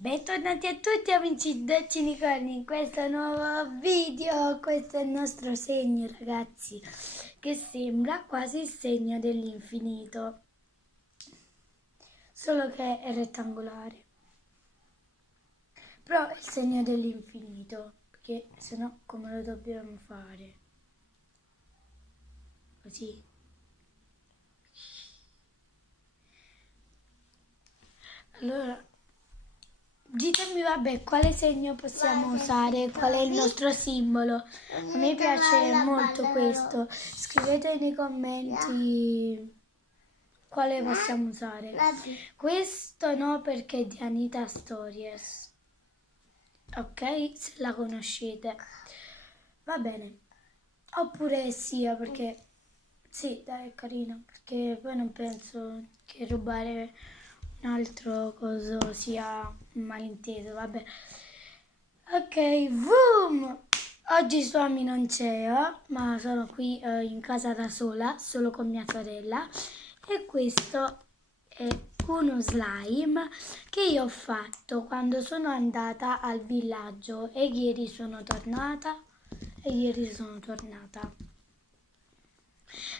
Bentornati a tutti amici dolci unicorni in questo nuovo video. Questo è il nostro segno, ragazzi, che sembra quasi il segno dell'infinito, solo che è rettangolare. Però è il segno dell'infinito, perché sennò come lo dobbiamo fare? Così. Allora, ditemi, vabbè, quale segno possiamo usare, qual è il nostro simbolo. A me piace molto questo. Scrivete nei commenti quale possiamo usare. Questo no, perché è di Anita Stories. Ok? Se la conoscete. Va bene. Oppure sia, perché sì, dai, è carino, perché poi non penso che rubare un altro coso sia un malinteso, vabbè. Ok, boom! Oggi Suami non c'è, ma sono qui in casa da sola, solo con mia sorella. E questo è uno slime che io ho fatto quando sono andata al villaggio e ieri sono tornata.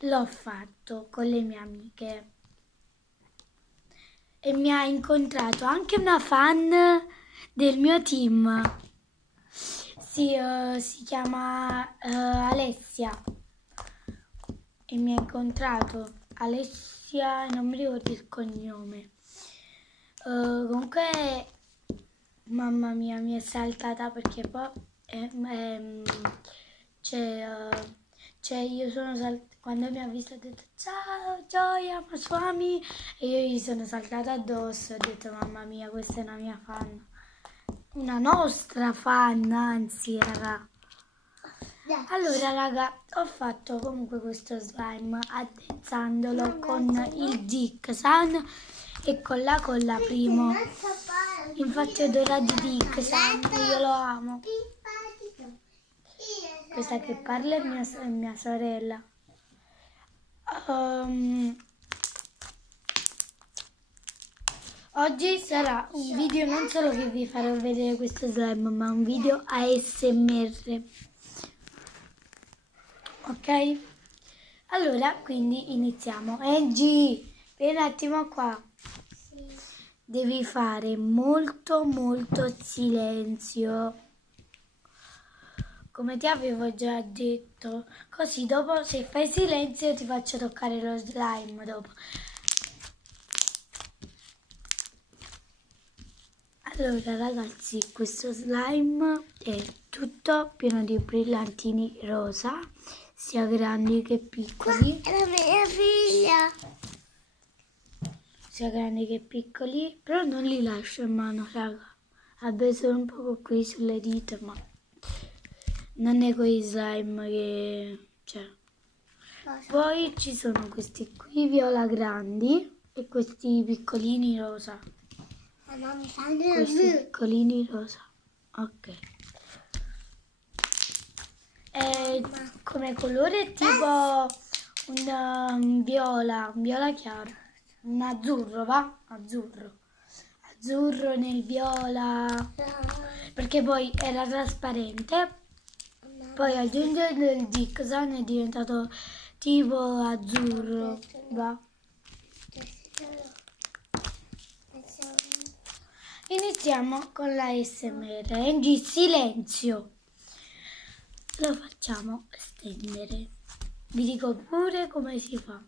L'ho fatto con le mie amiche e mi ha incontrato anche una fan del mio team. Si chiama Alessia e mi ha incontrato Alessia, non mi ricordo il cognome. Comunque, mamma mia, mi è saltata perché poi io sono saltata. Quando mi ha visto ha detto ciao Gioia, ma Suami, e io gli sono saltata addosso e ho detto mamma mia, questa è una mia fan, una nostra fan, anzi raga. Allora raga, ho fatto comunque questo slime addezzandolo con il Dick San e con la colla primo. Infatti odora di Dick San, io lo amo. Questa che parla è mia sorella. Oggi sarà un video non solo che vi farò vedere questo slime, ma un video ASMR. Ok? Allora, quindi iniziamo. Angie, vieni un attimo qua. Sì. Devi fare molto silenzio. Come ti avevo già detto. Così dopo, se fai silenzio, ti faccio toccare lo slime dopo. Allora ragazzi, questo slime è tutto pieno di brillantini rosa, sia grandi che piccoli. È la mia figlia! Sia grandi che piccoli, però non li lascio in mano, raga. Vabbè, sono un po' qui sulle dita, ma non è quei slime che c'è. Poi ci sono questi qui viola grandi e questi piccolini rosa. Questi piccolini rosa. Ok. Come colore tipo un viola chiaro. Un azzurro, va? Azzurro nel viola. Perché poi era trasparente. Poi aggiungendo il Dixon è diventato tipo azzurro, va? Iniziamo con la ASMR. Angie, silenzio. Lo facciamo stendere. Vi dico pure come si fa.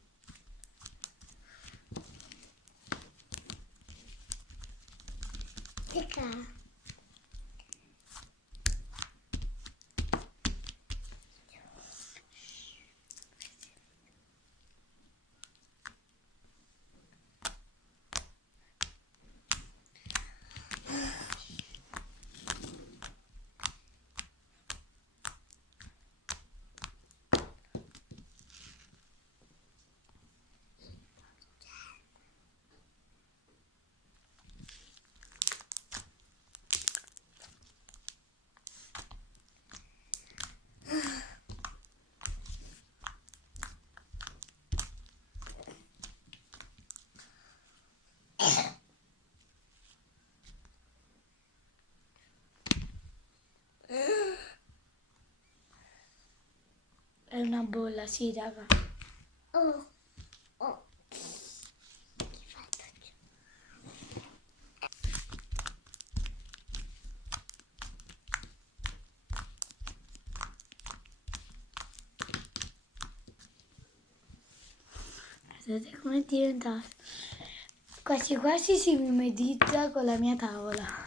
È una bolla, sì, raga. Oh. Vedete come è diventato? Quasi quasi si mimetizza con la mia tavola.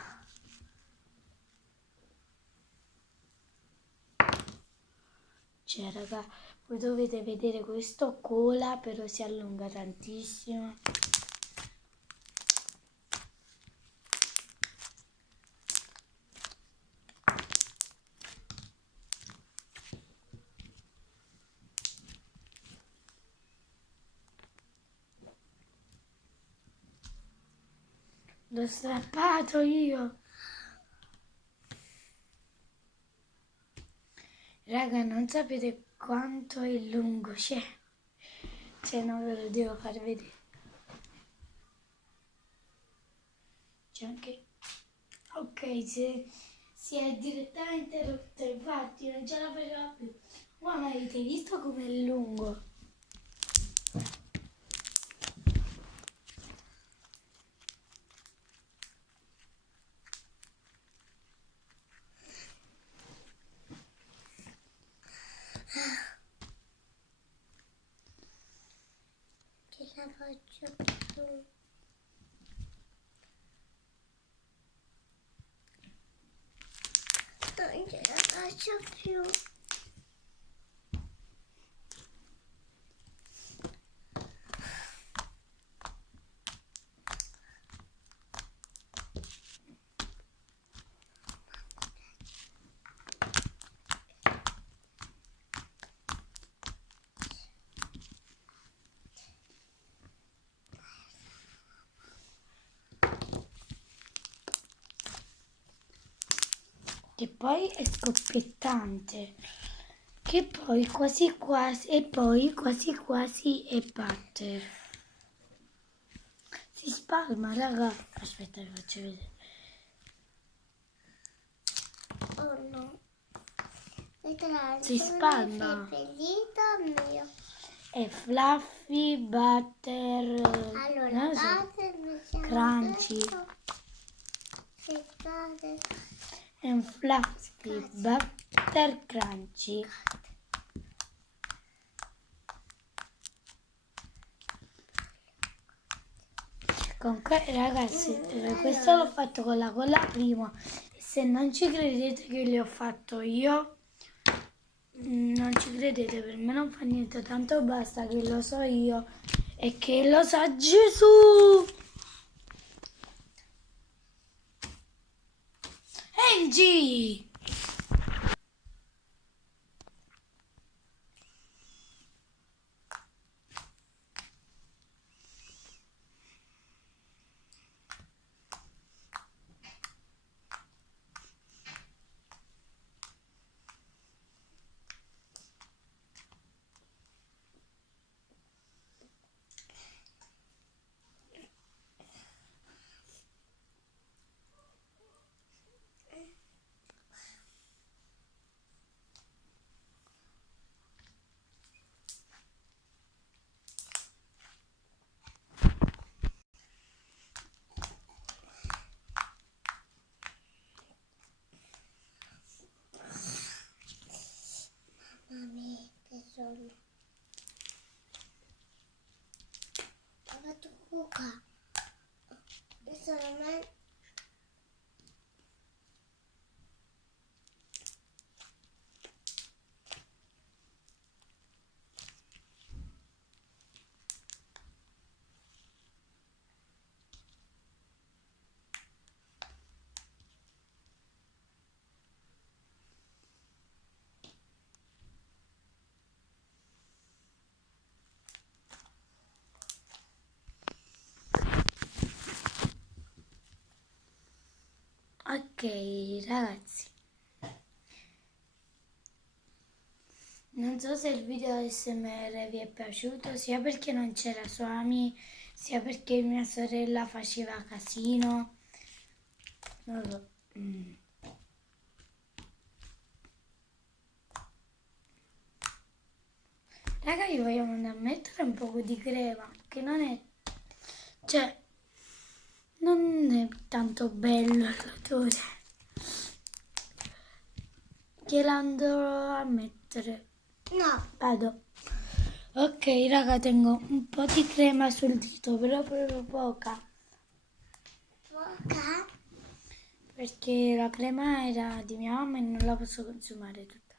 Cioè, raga, voi dovete vedere questo cola, però si allunga tantissimo. L'ho strappato io. Raga, non sapete quanto è lungo, cioè non ve lo devo far vedere. C'è anche... Ok, si è direttamente rotto, infatti non ce la faceva più. Ma avete visto com'è lungo? Ce la faccio più. Non ce la faccio più. Che poi è scoppiettante. Che poi quasi quasi... E poi quasi quasi è butter. Si spalma, raga. Aspetta, vi faccio vedere. Oh no. Vedrai, Si spalma. Preferito mio. È fluffy butter. Allora, non lo so, butter mettiamo crunchy. questo. Seccate. È un fluffy butter crunchy. Comunque ragazzi, questo l'ho fatto con la colla prima. E se non ci credete che li ho fatto io, non ci credete, per me non fa niente, tanto basta che lo so io e che lo sa Gesù. Angie! Mami, tesoro. Ho fatto cuca. Solamente Ok ragazzi, non so se il video ASMR vi è piaciuto, sia perché non c'era Suami, sia perché mia sorella faceva casino. Non lo so. poco di crema, che non è, cioè, non è tanto bello l'odore. Gliela andrò a mettere. No. Vado. Ok, raga, tengo un po' di crema sul dito, però proprio poca, Poca. perché la crema era di mia mamma e non la posso consumare tutta.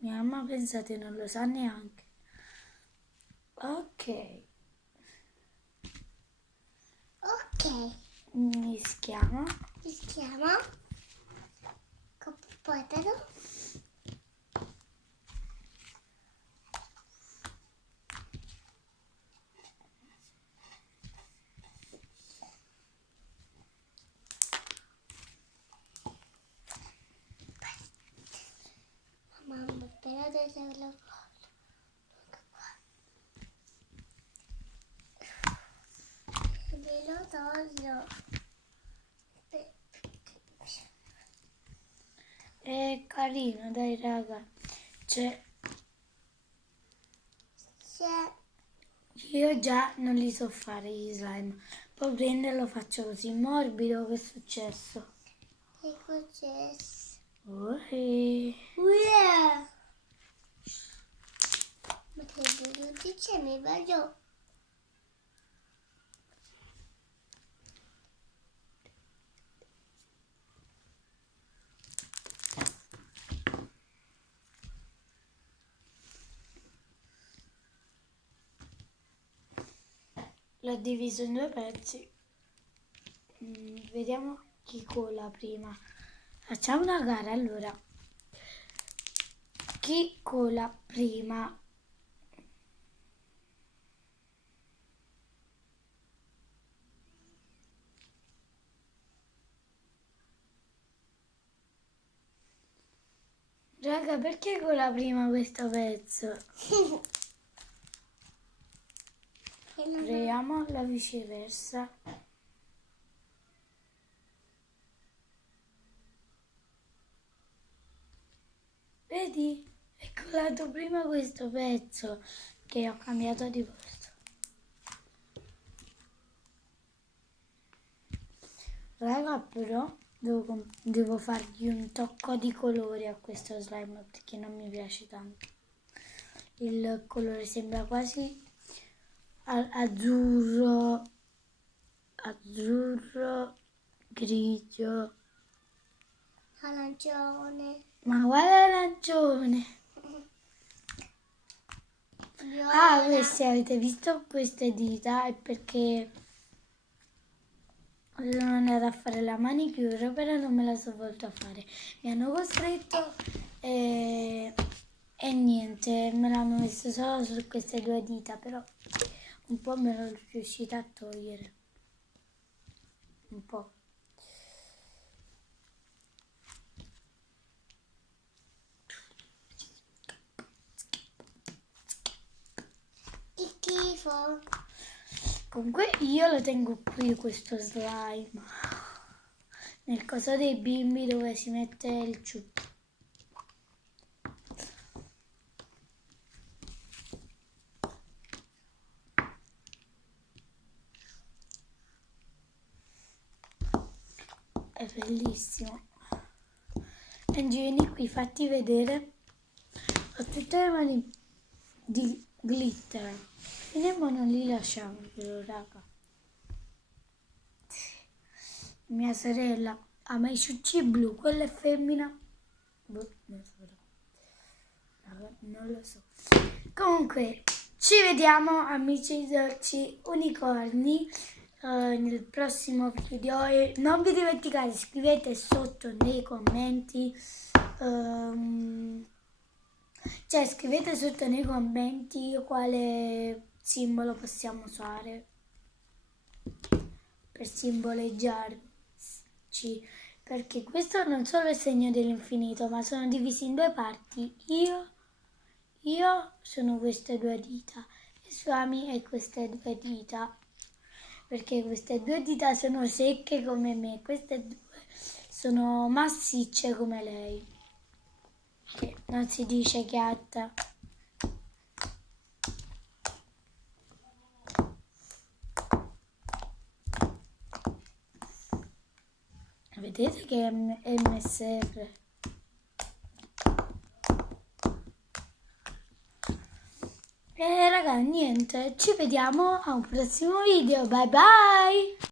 Mia mamma, pensate, non lo sa neanche. Ok, Ok. mischiamo. Mischiamo. Con pomodoro. Mamma, sperate se lo ve lo toglio. È carino, dai, raga. Cioè, C'è io già non li so fare gli slime. Poi prendo e lo faccio così morbido. Che è successo? che cos'è? Uè. Ma che lo dice mi voglio. L'ho diviso in 2 pezzi. Vediamo chi cola prima. Facciamo una gara allora. Chi cola prima? Raga, perché cola prima questo pezzo? Proviamo la viceversa. Vedi? È colato prima questo pezzo che ho cambiato di posto. Raga, però devo fargli un tocco di colore a questo slime perché non mi piace tanto. Il colore sembra quasi azzurro, grigio. Arancione. Ma quale arancione? Ah, queste avete visto queste dita? È perché sono andata a fare la manicure, però non me la sono voluta fare. Mi hanno costretto e niente, me l'hanno messo solo su queste 2 dita, però un po' me l'ho riuscita a togliere. Un po'. Che schifo. Comunque io lo tengo qui questo slime nel coso dei bimbi dove si mette il ciuccio. È bellissimo. Angie, vieni qui, fatti vedere. Ho tutte le mani di glitter. Finiamo, non li lasciamo però, raga. Mia sorella ama i ciucci blu, quella è femmina. Boh, non so. Raga, non lo so. Comunque, ci vediamo, amici dolci unicorni, nel prossimo video. E non vi dimenticate, scrivete sotto nei commenti. Cioè, scrivete sotto nei commenti quale simbolo possiamo usare per simboleggiarci, perché questo non solo è il segno dell'infinito, ma sono divisi in 2 parti. Io sono queste 2 dita e Suami è queste 2 dita, perché queste 2 dita sono secche come me, queste 2 sono massicce come lei, che non si dice chiatta. Vedete che è MSR. E raga, niente, ci vediamo a un prossimo video. Bye bye!